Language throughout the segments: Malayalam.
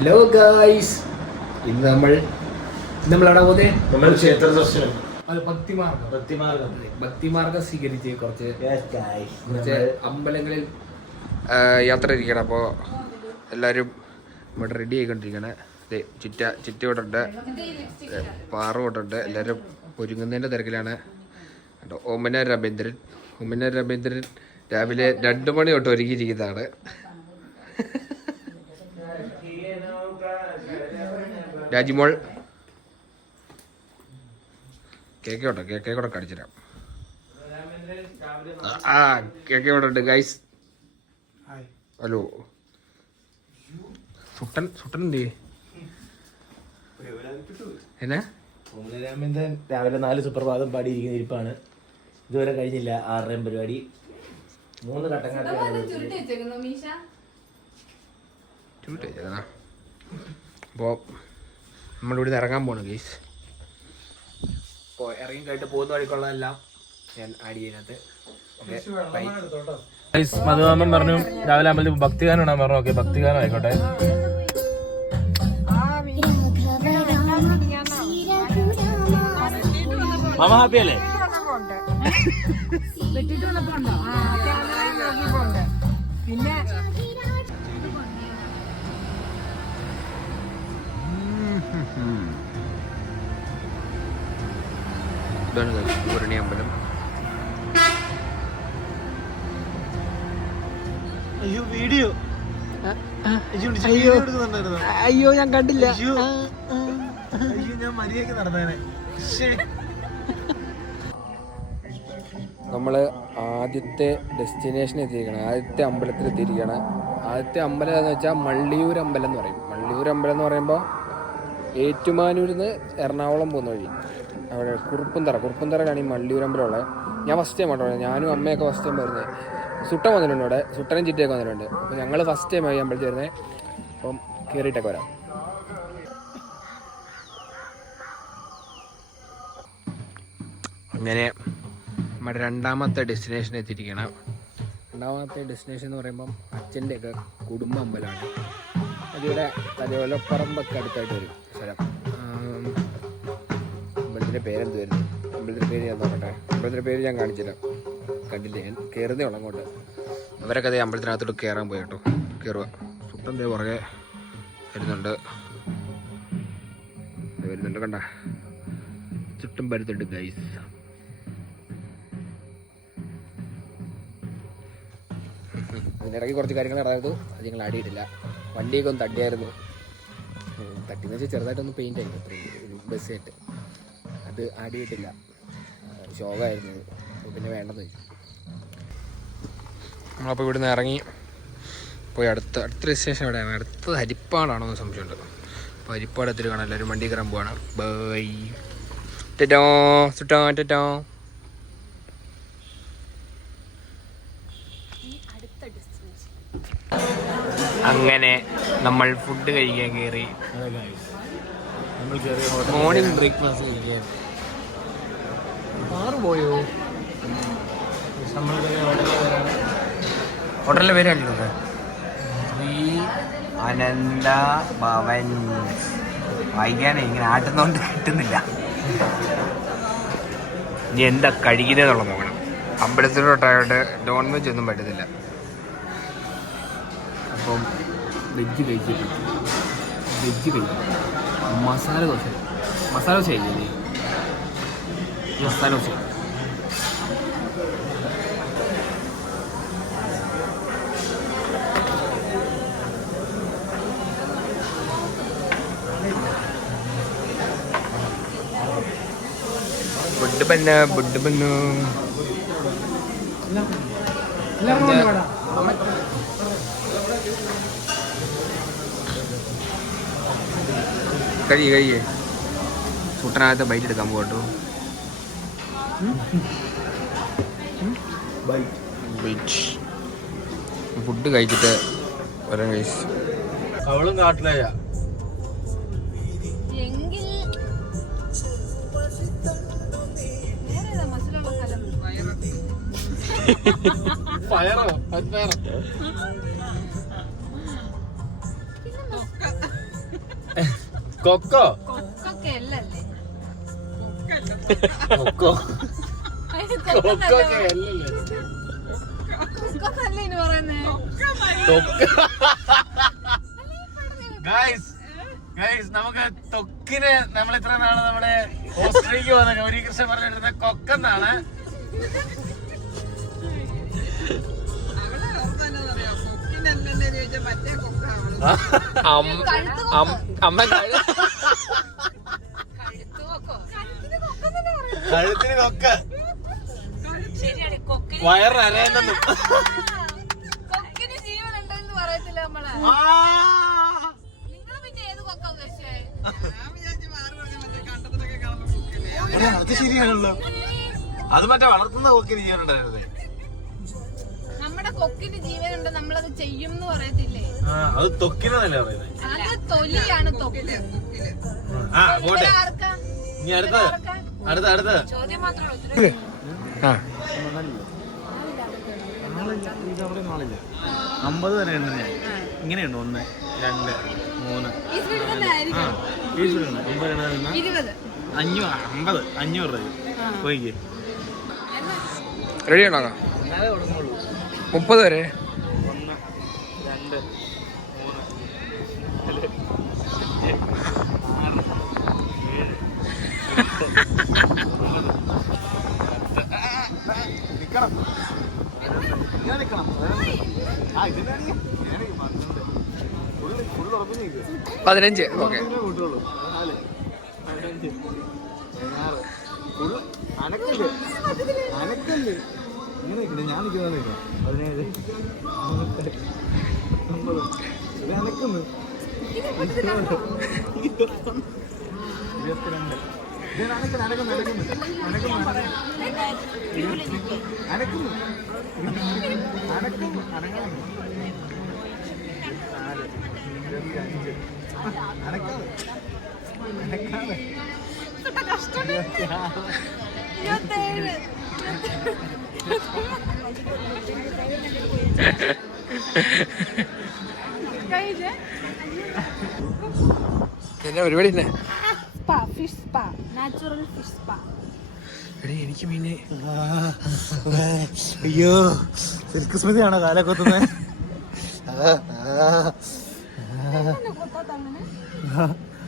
ഹലോ ഗായ്സ്, ഇന്ന് നമ്മളെവിടെ പോകുന്നത്? നമ്മൾ ക്ഷേത്ര ദർശനം ഭക്തിമാർഗം സ്വീകരിച്ച് കുറച്ച് അമ്പലങ്ങളിൽ യാത്ര ഇരിക്കണം. അപ്പോൾ എല്ലാവരും ഇവിടെ റെഡി ആയിക്കൊണ്ടിരിക്കണേ. ചിറ്റ ഇവിടെ ഉണ്ട്, പാറ ഇവിടെ ഉണ്ട്. എല്ലാവരും ഒരുങ്ങുന്നതിൻ്റെ തിരക്കിലാണ്. ഓമന രവീന്ദ്രൻ രാവിലെ 2 മണി തൊട്ട് ഒരുങ്ങിയിരിക്കുന്നതാണ്. രാജിമോൾ കേക്ക് കൂടെ കടിച്ചിരാം. കേക്ക് ഇവിടെ ഉണ്ട് ഗൈസ്. ഹലോ സുട്ടൻ എന്ത് എന്നാ? രാമേന്ദ്രൻ രാവിലെ 4 സുപ്രഭാതം പാടിയിരിക്കുന്ന ഇരിപ്പാണ്. ഇതുവരെ കഴിഞ്ഞില്ല. 6 പരിപാടി 3 ഘട്ടങ്ങൾ. അപ്പോൾ നമ്മളിവിടെ ഇറങ്ങാൻ പോകണം ഗൈസ്. അപ്പോൾ ഇറങ്ങി കഴിഞ്ഞിട്ട് പോകുന്ന വഴിക്കുള്ളതെല്ലാം ഞാൻ ആഡ് ചെയ്യുന്നത്. മധുമാമൻ പറഞ്ഞു രാവിലെ അമ്പലത്തിൽ ഭക്തിഗാനം ഇടാൻ പറഞ്ഞു. ഓക്കെ, ഭക്തിഗാനം ആയിക്കോട്ടെ. മാമ ഹാപ്പി അല്ലേ? പിന്നെ പൂരണി അമ്പലം. വീഡിയോ അയ്യോ ഞാൻ കണ്ടില്ല. ഞാൻ മര്യാദക്ക് നടന്നേനെ. നമ്മള് ആദ്യത്തെ ഡെസ്റ്റിനേഷൻ എത്തിയിരിക്കണം. ആദ്യത്തെ അമ്പലത്തിൽ എത്തിയിരിക്കുകയാണ്. ആദ്യത്തെ അമ്പലം എന്ന് വെച്ചാൽ മള്ളിയൂർ അമ്പലം എന്ന് പറയും. മള്ളിയൂർ അമ്പലം എന്ന് പറയുമ്പോൾ ഏറ്റുമാനൂരിൽ നിന്ന് എറണാകുളം പോകുന്ന വഴി അവിടെ കുറുപ്പന്തറയിലാണ് ഈ മള്ളിയൂർ അമ്പലം ഉള്ളത്. ഞാൻ ഫസ്റ്റ് ടൈം ആട്ടോ, ഞാനും അമ്മയൊക്കെ ഫസ്റ്റ് ടൈം വരുന്നത്. സുട്ടൻ വന്നിട്ടുണ്ട് ഇവിടെ, സുട്ടനും ചിറ്റയൊക്കെ വന്നിട്ടുണ്ട്. അപ്പോൾ ഞങ്ങൾ ഫസ്റ്റ് ടൈം ആയി അമ്പലത്തിൽ വരുന്നത്. അപ്പം കയറിയിട്ടൊക്കെ വരാം. അങ്ങനെ നമ്മുടെ രണ്ടാമത്തെ ഡെസ്റ്റിനേഷൻ എത്തിയിരിക്കണം. രണ്ടാമത്തെ ഡെസ്റ്റിനേഷൻ എന്ന് പറയുമ്പം അച്ഛൻ്റെയൊക്കെ കുടുംബ അമ്പലമാണ്. അതിവിടെ തലയോലപ്പറമ്പൊക്കെ അടുത്തായിട്ട് വരും സ്ഥലം. അമ്പലത്തിൻ്റെ പേരെന്ത് വരുന്നു? അമ്പലത്തിൻ്റെ പേര് ഞാൻ നോക്കട്ടെ. അമ്പലത്തിൻ്റെ പേര് ഞാൻ കാണിച്ചില്ല, കണ്ടില്ല. ഞാൻ കയറുന്നേ ഉള്ളു അങ്ങോട്ട്. അവരൊക്കെ അതേ അമ്പലത്തിനകത്തോട്ട് കയറാൻ പോയി കേട്ടോ. കയറുക. സുട്ടൻ്റെ പുറകെ വരുന്നുണ്ട് കണ്ട, ചുറ്റും വരുന്നുണ്ട് ഗൈസ്. അതിനിടയ്ക്ക് കുറച്ച് കാര്യങ്ങൾ നടന്നു. അത് ഞങ്ങൾ ആടിയിട്ടില്ല. വണ്ടിയൊക്കെ ഒന്ന് തട്ടിയായിരുന്നു. തട്ടിയെന്ന് വെച്ചാൽ ചെറുതായിട്ടൊന്ന് പെയിൻ്റ് ആയിരുന്നു അത്രയും ബസ്സായിട്ട്. അത് ആടിയിട്ടില്ല, ശോകമായിരുന്നു. പിന്നെ വേണ്ടെന്ന് വെച്ചു. നമ്മളപ്പോൾ ഇവിടുന്ന് ഇറങ്ങി പോയി അടുത്ത സ്റ്റേഷൻ എവിടെയാണ്? അടുത്തത് ഹരിപ്പാടാണോ എന്ന് സംശയമുണ്ട്. അപ്പോൾ ഹരിപ്പാട് എത്തിയിട്ട് കാണാം. എല്ലാവരും വണ്ടി കയറാൻ പോവാണ്. ബൈ ടാ സുട്ടാ ടാ. അങ്ങനെ നമ്മൾ ഫുഡ് കഴിക്കാൻ കയറി. മോർണിംഗ് ബ്രേക്ക്ഫാസ്റ്റ് കഴിക്കാൻ. കാറ് പോയോ? ഹോട്ടലിൻ്റെ പേര് കണ്ടിട്ടുണ്ട്, ശ്രീ അനന്ത ഭവൻ. വായിക്കാനേ ഇങ്ങനെ ആട്ടുന്നോണ്ട് കിട്ടുന്നില്ല. ഇനി എന്താ കഴിക്കുന്നതെന്നുള്ള നോക്കണം. അമ്പലത്തിലോട്ടായിട്ട് നോൺ വെജ് ഒന്നും പറ്റത്തില്ല. അപ്പം വെജ് കഴിച്ചിട്ട് മസാല ദോശ ഇല്ലേ? മസാല ദോശ ബുഡ് ബന്നു കഴിയേ. സുട്ടനകത്ത് ബൈറ്റ് എടുക്കാൻ പോകട്ടോ. ഫുഡ് കഴിച്ചിട്ട് വരാൻ കഴിച്ചു. അവളും കാട്ടിലയാ. ഫയറോ? കൊക്കോ കൊക്കൊക്കെ അല്ലല്ലേ കൊക്കോ അതിന് കൊക്കൊക്കെ അല്ലല്ലേ കൊക്കൊന്നല്ലേ ഇനി പറയുന്നേ ഗൈസ് നമുക്ക് തൊക്കിന് നമ്മൾ ഇത്ര നാള് നമ്മുടെ ഓസ്ട്രേലിയക്ക് വന്ന ഗൗരീകൃഷ്ണൻ പറഞ്ഞിരുന്ന കൊക്കെന്നാണ്. അമ്മ കഴുത്തിന് കൊക്ക് വയറിനരയെന്നും കൊക്കിന് ജീവനുണ്ടെന്ന് പറയത്തില്ല നമ്മള്. നിങ്ങൾ പിന്നെ ഏത് കൊക്ക ഉദ്ദേശിച്ചേ? അത് ശരിയാണല്ലോ. അത് മറ്റേ വളർത്തുന്ന കൊക്കിന് ജീവനുണ്ടായിരുന്നേ. നമ്മുടെ കൊക്കിന് ജീവനുണ്ട്, നമ്മളത് ചെയ്യും എന്ന് പറയത്തില്ലേ? അത് തൊക്കിനല്ലേ പറയുന്നത്. അത് തൊലിയാണ് തൊക്ക്. പോട്ടെ ആർക്കാ? ഇനി അടുത്ത ചോദ്യം മാത്രമേ ആ 50 വരെ ഉണ്ട്. ഞാൻ ഇങ്ങനെയുണ്ട് 1 2 3 500 രൂപ പോയിക്കേ. റെഡി ആണോ? 30 വരെ 1 2 15. ഓക്കെ അനക്കല്ലേ ഇങ്ങനെ ഞാൻ നിൽക്കുന്ന 17 അനക്കുന്നു 27 എന്നാ പരിപാടി തന്നെ? Fish spa, natural fish spa. എനിക്ക് മീനെ അയ്യോ സിൽക്ക് സ്മിതിയാണോ കാലക്കൊത്തുന്നത്?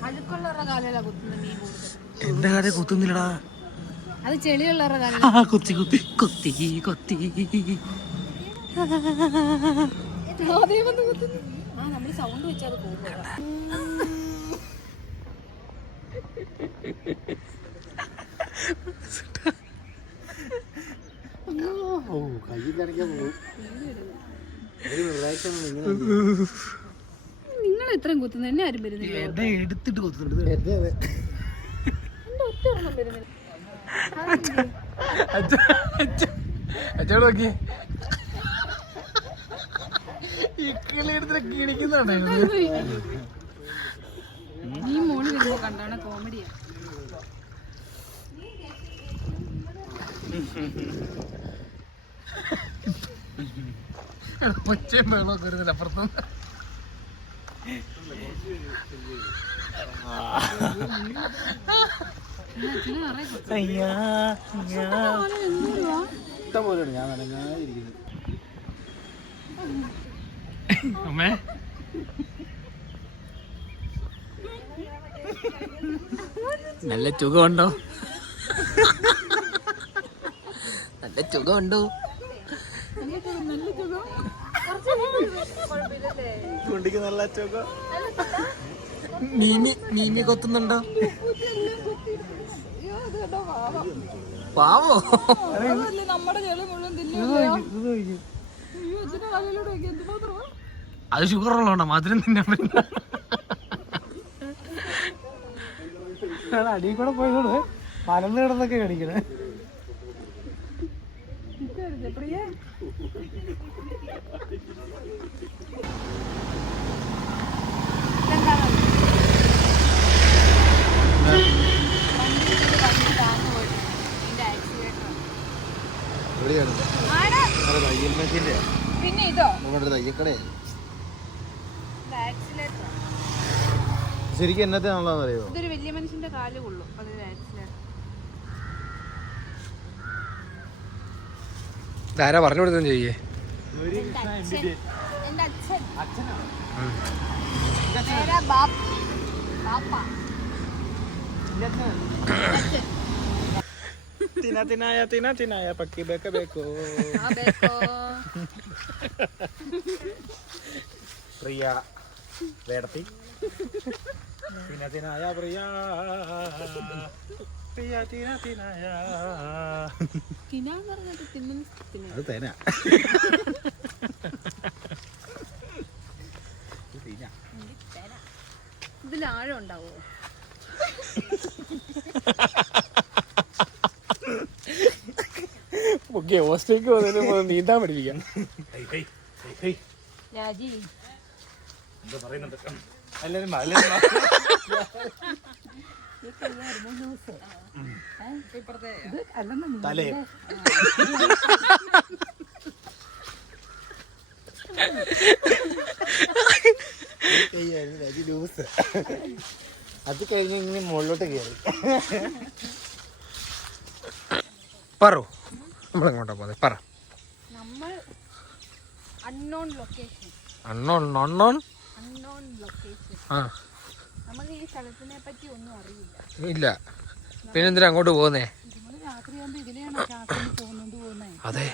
അഴുക്കുള്ളവരുടെ കാലല്ല കുത്തുന്ന മീൻ കൂടുതൽ. എന്റെ കാലം കുത്തുന്നില്ലടാ. അത് ചെളിയുള്ളവരുടെ കാലം. കുത്തി കുത്തി കുത്തി കുത്തി നമ്മള് സൗണ്ട് വെച്ചാൽ പോകും. നിങ്ങൾ ഇത്രയും കുത്തുന്നു, എന്നെ ആരും വരുന്നില്ല. എടുത്തിട്ട് കുത്തുന്നുണ്ട്. എന്റെ ഒറ്റ ഒരെണ്ണം വരുന്നില്ല. അച്ചോട് നോക്കി നീ മോള് വരുമ്പോ കണ്ടാണ് കോമഡിയാ. ഒച്ചയും വെള്ളമൊക്കെ വരുന്നില്ല അപ്പുറത്തുനിന്ന്. അമ്മേ നല്ല ചുഖമുണ്ടോ? നല്ല ചുഖമുണ്ടോ? നല്ല ചുഖം. മീമി കൊത്തുന്നുണ്ടോ? പാവോ നമ്മുടെ ചെളി മുഴുവൻ അത് ഷുഗർ ഉള്ളതുകൊണ്ടോ മധുരം തിന്നാൻ അടിയിൽ കൂടെ പോയതോട് പലന്ന് കിടന്നൊക്കെ കടിക്കണേ. പിന്നെ ഇതോ തയ്യക്കടേ ശരിക്കും എന്നതാണല്ലോ അറിയോ? ഇതൊരു വലിയ മനുഷ്യന്റെ കാല് കൊള്ളും. അത് ധാരാ പറഞ്ഞു കൊടുത്തു ചെയ്യേ. എന്റെ അച്ഛൻ ತಿನಾಯ ಪಕ್ಕಿ ಬೇಕು പ്രിയ വേടത്തി തിനായ പ്രിയ തിനായ അത് തേന ഇതിൽ ആഴം ഉണ്ടാവോ? ഓസ്ട്രേലിയക്ക് പോകുന്നതിന് നീന്താൻ പഠിപ്പിക്കാം. രാജി എന്താ പറയുന്നുണ്ട്? തലേ അത് കഴിഞ്ഞ് ഇനി മുകളിലോട്ട് കയറി. പറു നമ്മളെങ്ങോട്ടാ പോകുന്നത്? പറ. നമ്മൾ അൺനോൺ ലൊക്കേഷൻ. Unknown location. ആ നമുക്ക് ഈ സ്ഥലത്തിനെ പറ്റി ഒന്നും അറിയില്ല. ഇല്ല. പിന്നെന്തിനാ അങ്ങോട്ട് പോകുന്നേ? രാത്രിയാകുമ്പോ ഇതിലെയാണ് അതെ.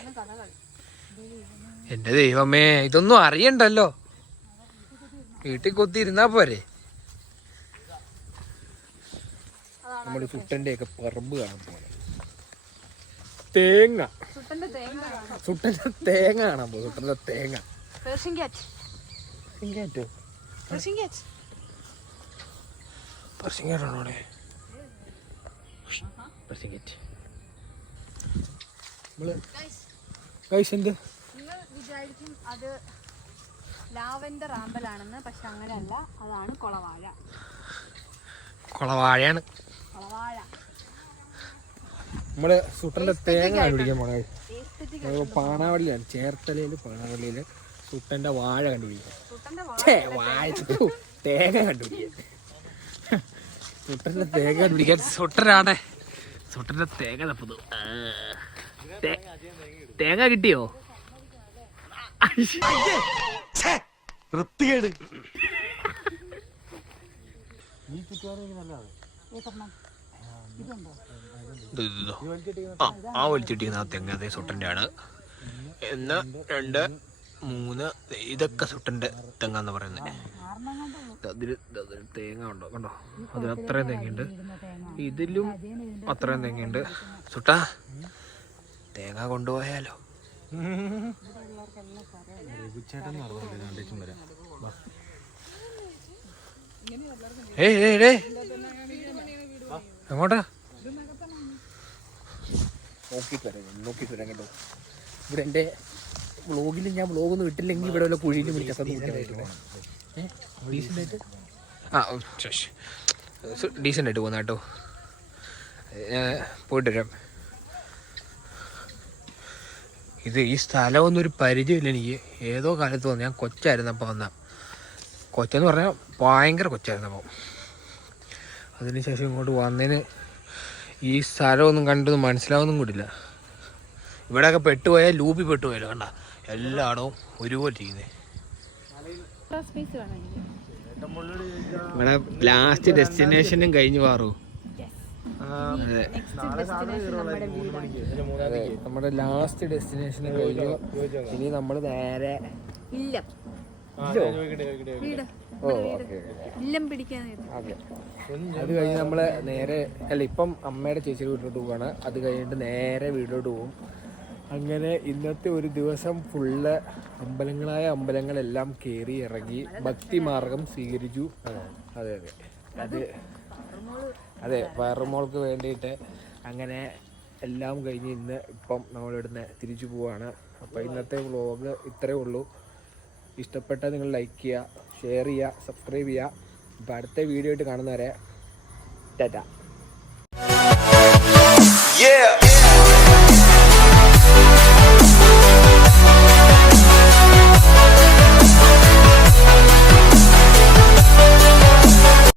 എന്റെ ദൈവമേ, ഇതൊന്നും അറിയണ്ടല്ലോ. വീട്ടിൽ കൊത്തിയിരുന്നാ പോരെ. നമ്മൾ സുട്ടന്റെ ഒക്കെ പറമ്പ് കാണാൻ പോലെ. തേങ്ങ സുട്ടന്റെ തേങ്ങ കാണാൻ പോകും. സുട്ടന്റെ തേങ്ങ. വിചാരിക്കും അത് ലാവൻഡർ ആമ്പലാണെന്ന്. പക്ഷെ അങ്ങനെയല്ല, അതാണ് കൊളവാഴ. കൊളവാഴയാണ്. നമ്മള് സുട്ടന്റെ തേങ്ങ കണ്ടുപിടിക്കാൻ പോണേ. പാണാവള്ളിയാണ്, ചേർത്തലയില് പാണാവള്ളിയില് സുട്ടന്റെ വാഴ കണ്ടുപിടിക്കാം. തേങ്ങ കണ്ടുപിടിക്കാൻ. സുട്ടന്റെ തേങ്ങ കണ്ടുപിടിക്കാൻ സുട്ടനാണ്. സുട്ടന്റെ തേങ്ങ തപ്പുന്നു. തേങ്ങ കിട്ടിയോ? വൃത്തികേട്. ആ വലിച്ചിട്ടിരിക്കുന്ന തെങ്ങ് അതേ സുട്ടന്റെ ആണ്. 1 2 3 ഇതൊക്കെ സുട്ടന്റെ തെങ്ങാന്ന് പറയുന്നത്. അതിൽ തേങ്ങ ഉണ്ടോ? കണ്ടോ, അതിൽ അത്രയും തെങ്ങയുണ്ട്. ഇതിലും അത്രയും തെങ്ങയുണ്ട്. സുട്ട തേങ്ങ കൊണ്ടുപോയാലോ? എങ്ങോട്ടാ? നോക്കിട്ട് വരാം കേട്ടോ. ഇവിടെ എൻ്റെ വ്ളോഗിൽ ഞാൻ വ്ളോഗൊന്നും ഇട്ടില്ലെങ്കിൽ ഇവിടെ വല്ല കുഴിയിലും ഡീസൻ്റായിട്ട് ഡീസൻ്റായിട്ട് പോകുന്ന കേട്ടോ. പോയിട്ട് വരാം. ഈ സ്ഥലമൊന്നും ഒരു പരിചയമില്ല എനിക്ക്. ഏതോ കാലത്ത് വന്നു. ഞാൻ കൊച്ചായിരുന്നപ്പോൾ വന്ന. കൊച്ചെന്ന് പറഞ്ഞാൽ ഭയങ്കര കൊച്ചായിരുന്നപ്പോൾ. അതിനുശേഷം ഇങ്ങോട്ട് വന്നതിന് ഈ സ്ഥലമൊന്നും കണ്ടൊന്നും മനസ്സിലാവുന്നും കൂടില്ല. ഇവിടെയൊക്കെ പെട്ടുപോയാൽ ലൂപ്പി പെട്ടുപോയല്ലോ. കണ്ട എല്ലായിടവും ഒരുപോലെ ചെയ്യുന്നത്. ഇവിടെ ലാസ്റ്റ് ഡെസ്റ്റിനേഷനും കഴിഞ്ഞു മാറൂ. അതെ, നമ്മുടെ ലാസ്റ്റ് ഡെസ്റ്റിനേഷനും കഴിഞ്ഞു. ഇനി നമ്മൾ നേരെ അത് കഴിഞ്ഞ് നമ്മള് നേരെ ഇപ്പം അമ്മയുടെ ചേച്ചിയുടെ വീട്ടിലോട്ട് പോവാണ്. അത് കഴിഞ്ഞിട്ട് നേരെ വീട്ടിലോട്ട് പോകും. അങ്ങനെ ഇന്നത്തെ ഒരു ദിവസം ഫുള്ള് അമ്പലങ്ങളെല്ലാം കയറി ഇറങ്ങി ഭക്തിമാർഗം സ്വീകരിച്ചു. അതെ വേറൊമോൾക്ക് വേണ്ടിയിട്ട് അങ്ങനെ എല്ലാം കഴിഞ്ഞ് ഇപ്പം നമ്മളിവിടുന്ന് തിരിച്ചു പോവാണ്. അപ്പോൾ ഇന്നത്തെ വ്ളോഗ് ഇത്രയേ ഉള്ളൂ. ഇഷ്ടപ്പെട്ടാൽ നിങ്ങൾ ലൈക്ക് ചെയ്യുക, ഷെയർ ചെയ്യുക, സബ്സ്ക്രൈബ് ചെയ്യുക. അപ്പോൾ അടുത്ത വീഡിയോ ആയിട്ട് കാണുന്നവരെ ടാറ്റ.